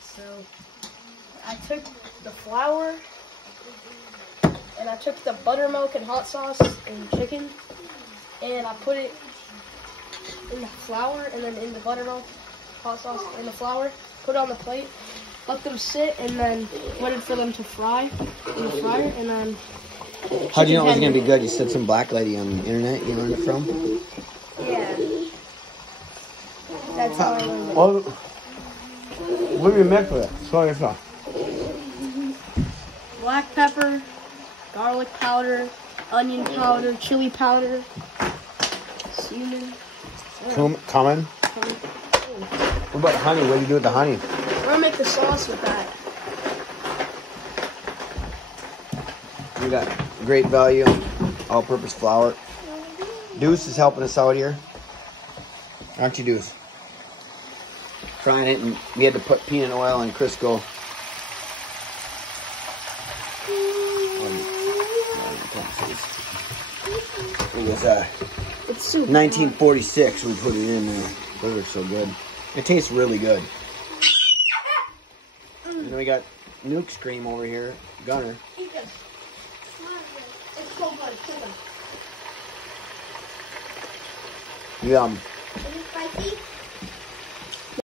So I took the flour and I took the buttermilk and hot sauce and chicken and I put it in the flour and then in the buttermilk, hot sauce, and the flour. Put it on the plate, let them sit, and then waited for them to fry in the fryer, and then. How do you know it was going to be good? You said some black lady on the internet you learned it from? Yeah. That's how I learned it. Well, what do you make with it? Show yourself. Black pepper, garlic powder, onion powder, chili powder, cinnamon. Common. What about honey? What do you do with the honey? We're gonna make the sauce with that. We got great value, all-purpose flour. Deuce is helping us out here. Aren't you, Deuce? Frying it, and we had to put peanut oil in Crisco. It was It's super 1946 we put it in there. Those are so good. It tastes really good. And then we got Nuke's cream over here. Gunner. It's so good. Yum. Is it spicy?